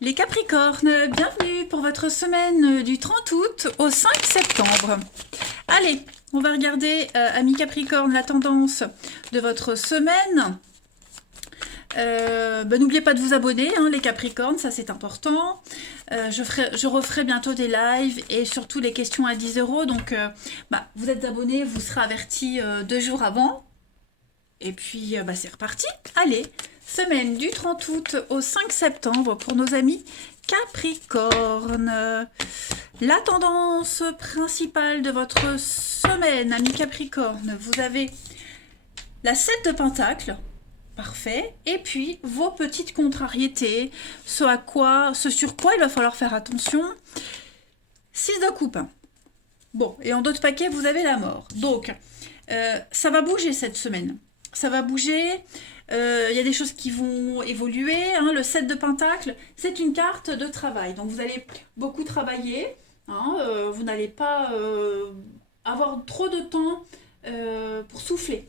Les Capricornes, bienvenue pour votre semaine du 30 août au 5 septembre. Allez, on va regarder, amis Capricorne, la tendance de votre semaine. N'oubliez pas de vous abonner, hein, les Capricornes, ça c'est important. Je referai bientôt des lives et surtout les questions à 10 euros. Donc, vous êtes abonnés, vous serez avertis 2 jours avant. Et puis, c'est reparti. Allez, semaine du 30 août au 5 septembre pour nos amis Capricorne. La tendance principale de votre semaine, amis Capricorne, vous avez la 7 de Pentacle. Parfait. Et puis, vos petites contrariétés, ce sur quoi il va falloir faire attention. 6 de coupe. Bon, et en d'autres paquets, vous avez la mort. Donc, ça va bouger cette semaine. Ça va bouger. Il y a des choses qui vont évoluer. Hein. Le 7 de Pentacle, c'est une carte de travail. Donc, vous allez beaucoup travailler. Hein. Vous n'allez pas avoir trop de temps pour souffler.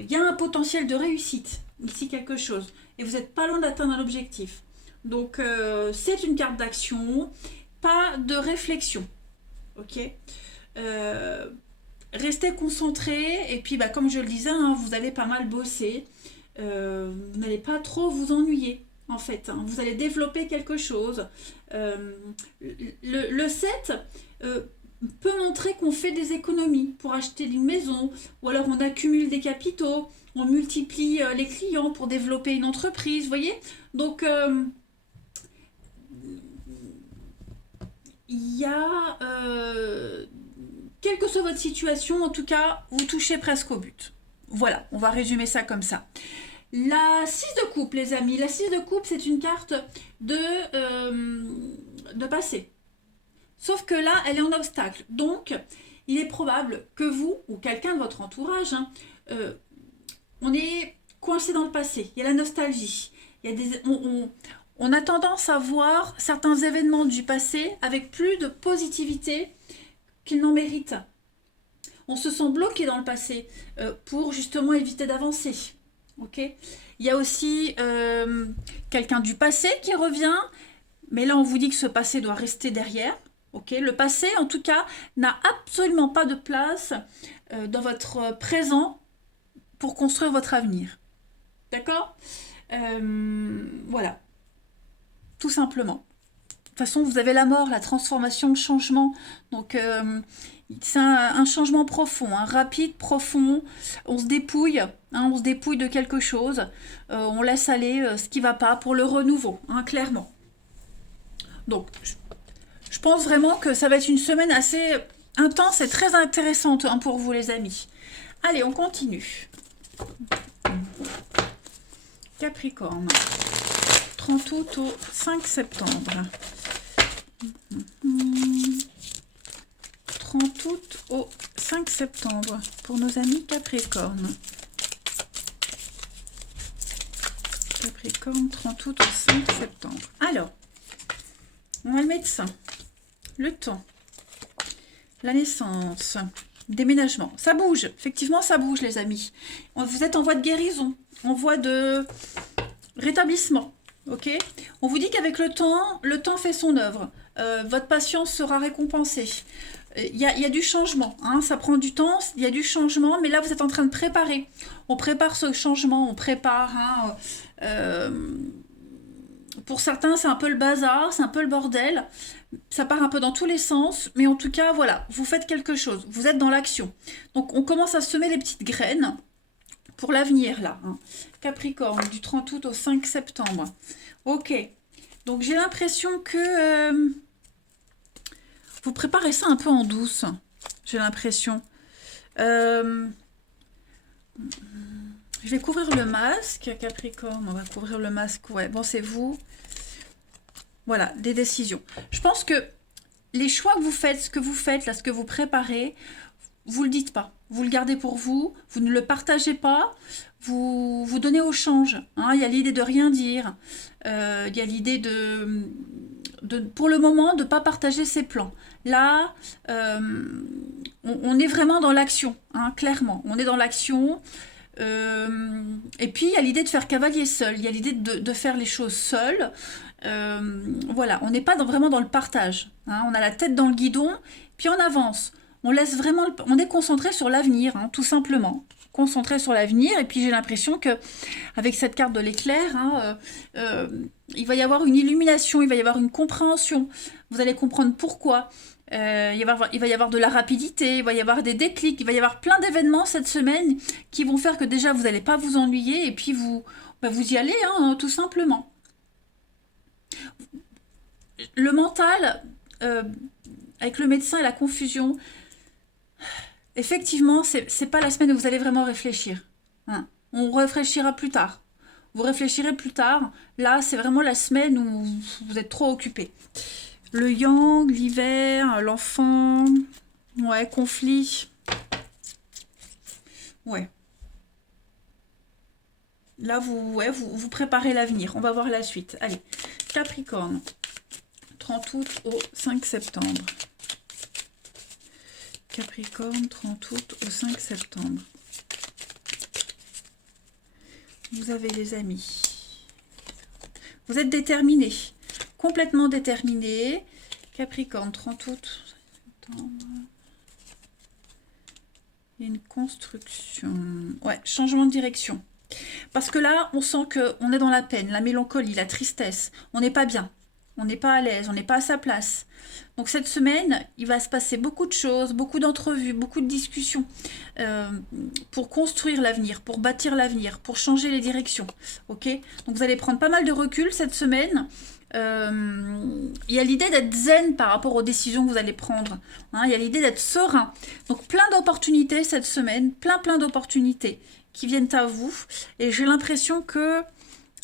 Il y a un potentiel de réussite, ici quelque chose, et vous n'êtes pas loin d'atteindre un objectif. Donc c'est une carte d'action, pas de réflexion. Ok. Restez concentré, et puis comme je le disais, hein, vous allez pas mal bosser. Vous n'allez pas trop vous ennuyer. En fait, hein. Vous allez développer quelque chose. Le 7 peut montrer qu'on fait des économies pour acheter une maison, ou alors on accumule des capitaux, on multiplie les clients pour développer une entreprise, vous voyez. Donc, il y a, quelle que soit votre situation, en tout cas, vous touchez presque au but. Voilà, on va résumer ça comme ça. La 6 de coupe, les amis. La 6 de coupe, c'est une carte de passé. Sauf que là, elle est en obstacle. Donc, il est probable que vous, ou quelqu'un de votre entourage, hein, on est coincé dans le passé. Il y a la nostalgie. Il y a on a tendance à voir certains événements du passé avec plus de positivité qu'ils n'en méritent. On se sent bloqué dans le passé pour justement éviter d'avancer. Ok. Il y a aussi quelqu'un du passé qui revient, mais là on vous dit que ce passé doit rester derrière. Okay. Le passé, en tout cas, n'a absolument pas de place dans votre présent pour construire votre avenir. D'accord. Voilà. Tout simplement. De toute façon, vous avez la mort, la transformation, le changement. Donc, c'est un changement profond, hein, rapide, profond. On se dépouille, hein, on se dépouille de quelque chose. On laisse aller ce qui ne va pas pour le renouveau, hein, clairement. Donc, je pense vraiment que ça va être une semaine assez intense et très intéressante hein, pour vous les amis. Allez, on continue. Capricorne. 30 août au 5 septembre. 30 août au 5 septembre pour nos amis Capricorne. Capricorne, 30 août au 5 septembre. Alors, on a le médecin. Le temps, la naissance, déménagement. Ça bouge, effectivement ça bouge les amis. Vous êtes en voie de guérison, en voie de rétablissement. Ok. On vous dit qu'avec le temps fait son œuvre. Votre patience sera récompensée. Il y a du changement, hein, ça prend du temps, il y a du changement, mais là vous êtes en train de préparer. On prépare ce changement, on prépare... Hein, pour certains, c'est un peu le bazar, c'est un peu le bordel. Ça part un peu dans tous les sens, mais en tout cas, voilà, vous faites quelque chose, vous êtes dans l'action. Donc, on commence à semer les petites graines pour l'avenir, là. Hein. Capricorne, du 30 août au 5 septembre. Ok. Donc, j'ai l'impression que vous préparez ça un peu en douce. J'ai l'impression. Je vais couvrir le masque, Capricorne. On va couvrir le masque. Ouais, bon, c'est vous. Voilà, des décisions. Je pense que les choix que vous faites, ce que vous faites, là, ce que vous préparez, vous le dites pas. Vous le gardez pour vous, vous ne le partagez pas, vous donnez au change. Hein. Il y a l'idée de rien dire. Il y a l'idée pour le moment, de ne pas partager ses plans. Là, on est vraiment dans l'action, hein, clairement. On est dans l'action. Et puis, il y a l'idée de faire cavalier seul. Il y a l'idée de faire les choses seul. Voilà, on n'est pas vraiment dans le partage. Hein. On a la tête dans le guidon, puis on avance. On laisse vraiment, on est concentré sur l'avenir, hein, tout simplement. Concentré sur l'avenir. Et puis, j'ai l'impression que avec cette carte de l'éclair, hein, il va y avoir une illumination, il va y avoir une compréhension. Vous allez comprendre pourquoi. Il va y avoir de la rapidité, il va y avoir des déclics, il va y avoir plein d'événements cette semaine qui vont faire que déjà vous n'allez pas vous ennuyer et puis vous y allez, hein, tout simplement. Le mental, avec le médecin et la confusion, effectivement, c'est pas la semaine où vous allez vraiment réfléchir. Hein. On réfléchira plus tard. Vous réfléchirez plus tard. Là, c'est vraiment la semaine où vous êtes trop occupé. Le yang, l'hiver, l'enfant, ouais, conflit. Ouais. Là, vous préparez l'avenir. On va voir la suite. Allez, Capricorne, 30 août au 5 septembre. Capricorne, 30 août au 5 septembre. Vous avez des amis. Vous êtes déterminé. Complètement déterminé. Capricorne, 30 août. Il y a une construction. Ouais, changement de direction. Parce que là, on sent qu'on est dans la peine, la mélancolie, la tristesse. On n'est pas bien. On n'est pas à l'aise, on n'est pas à sa place. Donc cette semaine, il va se passer beaucoup de choses, beaucoup d'entrevues, beaucoup de discussions pour construire l'avenir, pour bâtir l'avenir, pour changer les directions. Ok. Donc vous allez prendre pas mal de recul cette semaine. Il y a l'idée d'être zen par rapport aux décisions que vous allez prendre. Hein, il y a l'idée d'être serein. Donc plein d'opportunités cette semaine, plein d'opportunités qui viennent à vous. Et j'ai l'impression que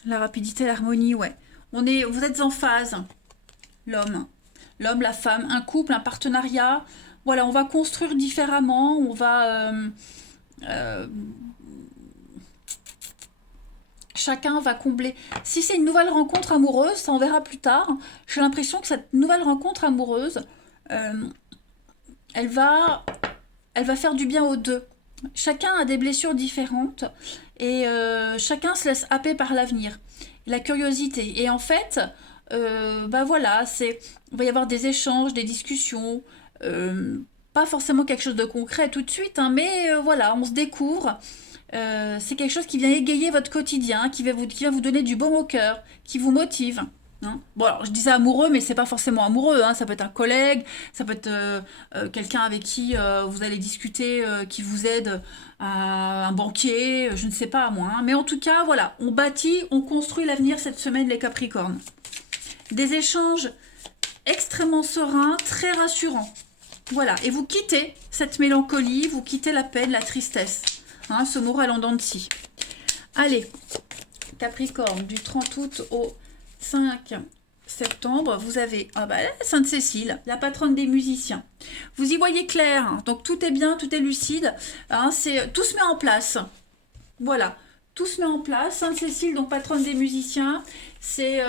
la rapidité, l'harmonie, ouais. Vous êtes en phase. L'homme, la femme, un couple, un partenariat. Voilà, on va construire différemment. On va chacun va combler. Si c'est une nouvelle rencontre amoureuse, ça on verra plus tard. J'ai l'impression que cette nouvelle rencontre amoureuse, elle va faire du bien aux deux. Chacun a des blessures différentes et chacun se laisse happer par l'avenir, la curiosité. Et en fait, voilà, il va y avoir des échanges, des discussions, pas forcément quelque chose de concret tout de suite, hein, mais voilà, on se découvre. C'est quelque chose qui vient égayer votre quotidien, qui va vous donner du baume au cœur, qui vous motive. Hein. Bon, alors je disais amoureux, mais c'est pas forcément amoureux. Hein. Ça peut être un collègue, ça peut être quelqu'un avec qui vous allez discuter, qui vous aide, un banquier, je ne sais pas moi. Hein. Mais en tout cas, voilà, on bâtit, on construit l'avenir cette semaine, les Capricornes. Des échanges extrêmement sereins, très rassurants. Voilà, et vous quittez cette mélancolie, vous quittez la peine, la tristesse. Hein, ce moral en dents de scie. Allez, Capricorne, du 30 août au 5 septembre, vous avez Sainte-Cécile, la patronne des musiciens. Vous y voyez clair, hein, donc tout est bien, tout est lucide, hein, tout se met en place. Voilà, tout se met en place. Sainte-Cécile, donc patronne des musiciens, c'est...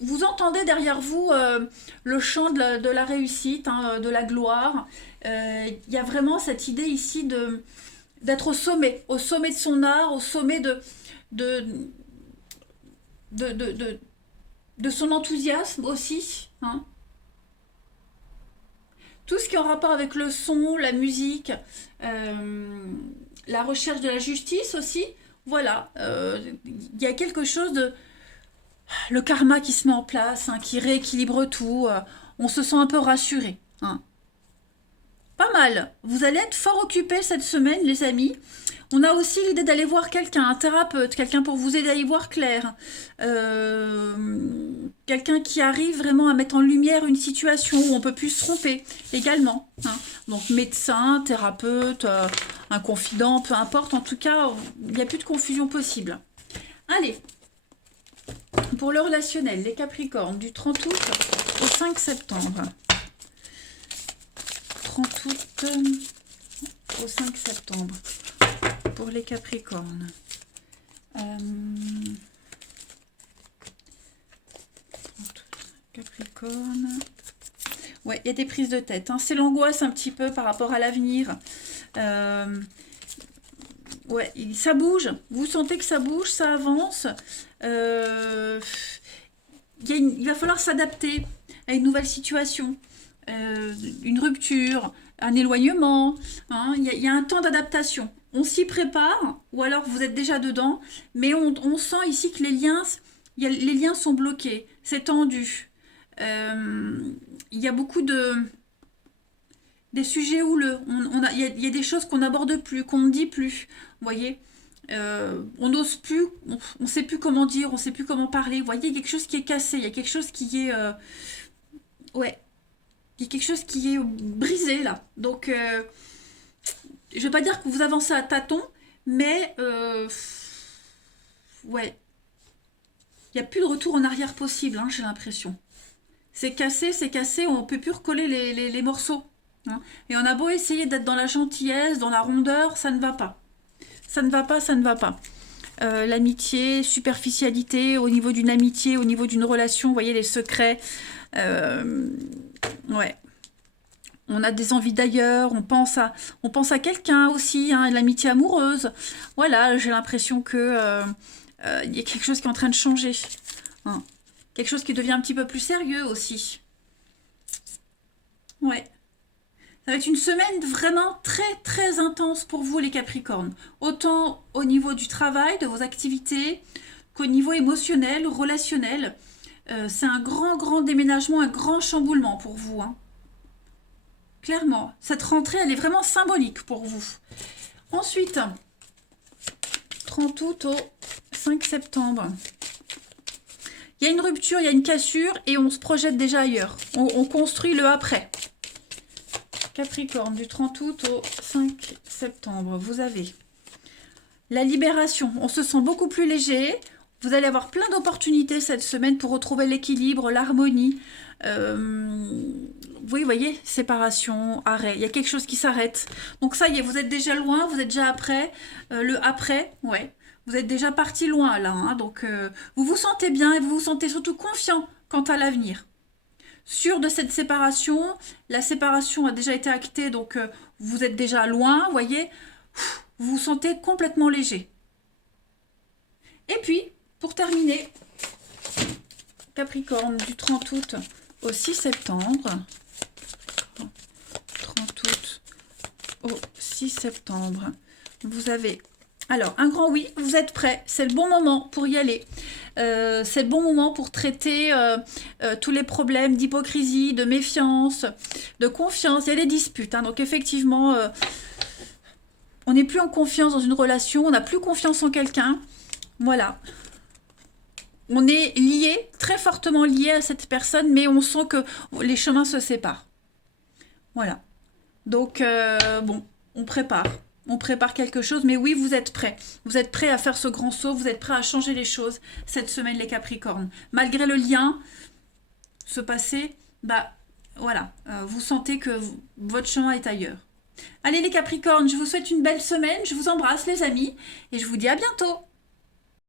vous entendez derrière vous le chant de la réussite, hein, de la gloire. Il y a vraiment cette idée ici d'être au sommet de son art, au sommet de son enthousiasme aussi. Hein. Tout ce qui est en rapport avec le son, la musique, la recherche de la justice aussi. Voilà, il y a quelque chose de... Le karma qui se met en place, hein, qui rééquilibre tout. On se sent un peu rassuré. Hein. Pas mal. Vous allez être fort occupés cette semaine, les amis. On a aussi l'idée d'aller voir quelqu'un, un thérapeute, quelqu'un pour vous aider à y voir clair. Quelqu'un qui arrive vraiment à mettre en lumière une situation où on peut plus se tromper également. Hein. Donc médecin, thérapeute, un confident, peu importe. En tout cas, il n'y a plus de confusion possible. Allez. Pour le relationnel, les Capricornes, du 30 août au 5 septembre. 30 août au 5 septembre. Pour les Capricornes. Capricorne. Ouais, il y a des prises de tête, hein. C'est l'angoisse un petit peu par rapport à l'avenir. Ouais, ça bouge. Vous sentez que ça bouge, ça avance. Euh, il va falloir s'adapter à une nouvelle situation, une rupture, un éloignement, hein. Il y a un temps d'adaptation. On s'y prépare, ou alors vous êtes déjà dedans, mais on sent ici que les liens sont bloqués, c'est tendu. Il y a beaucoup des sujets houleux. Il y a des choses qu'on n'aborde plus, qu'on ne dit plus. Vous voyez, on n'ose plus, on ne sait plus comment dire, on ne sait plus comment parler. Vous voyez, il y a quelque chose qui est cassé, il y a quelque chose qui est... ouais, il y a quelque chose qui est brisé là. Donc, je ne vais pas dire que vous avancez à tâtons, mais ouais, il n'y a plus de retour en arrière possible, hein, j'ai l'impression. C'est cassé, on ne peut plus recoller les morceaux, hein. Et on a beau essayer d'être dans la gentillesse, dans la rondeur, ça ne va pas. Ça ne va pas, ça ne va pas. L'amitié, superficialité, au niveau d'une amitié, au niveau d'une relation, vous voyez les secrets. Ouais. On a des envies d'ailleurs, on pense à quelqu'un aussi, hein, l'amitié amoureuse. Voilà, j'ai l'impression que il y a quelque chose qui est en train de changer, hein. Quelque chose qui devient un petit peu plus sérieux aussi. Ouais. Ça va être une semaine vraiment très très intense pour vous les Capricornes. Autant au niveau du travail, de vos activités, qu'au niveau émotionnel, relationnel. C'est un grand déménagement, un grand chamboulement pour vous, hein. Clairement, cette rentrée, elle est vraiment symbolique pour vous. Ensuite, 30 août au 5 septembre. Il y a une rupture, il y a une cassure et on se projette déjà ailleurs. On construit le après. Capricorne, du 30 août au 5 septembre, vous avez la libération. On se sent beaucoup plus léger. Vous allez avoir plein d'opportunités cette semaine pour retrouver l'équilibre, l'harmonie. Vous voyez, séparation, arrêt. Il y a quelque chose qui s'arrête. Donc ça y est, vous êtes déjà loin, vous êtes déjà après. Le après, ouais. Vous êtes déjà parti loin là, hein. Donc vous vous sentez bien et vous vous sentez surtout confiant quant à l'avenir. Sûr de cette séparation, la séparation a déjà été actée, donc vous êtes déjà loin, vous voyez. Vous vous sentez complètement léger. Et puis, pour terminer, Capricorne, du 30 août au 6 septembre. 30 août au 6 septembre. Vous avez... Alors, un grand oui, vous êtes prêts. C'est le bon moment pour y aller. C'est le bon moment pour traiter tous les problèmes d'hypocrisie, de méfiance, de confiance. Il y a des disputes, hein. Donc, effectivement, on n'est plus en confiance dans une relation. On n'a plus confiance en quelqu'un. Voilà. On est lié, très fortement lié à cette personne, mais on sent que les chemins se séparent. Voilà. Donc, bon, on prépare. On prépare quelque chose, mais oui, vous êtes prêts. Vous êtes prêts à faire ce grand saut, vous êtes prêts à changer les choses cette semaine, les Capricornes. Malgré le lien, ce passé, bah voilà, vous sentez que votre chemin est ailleurs. Allez les Capricornes, je vous souhaite une belle semaine, je vous embrasse les amis, et je vous dis à bientôt.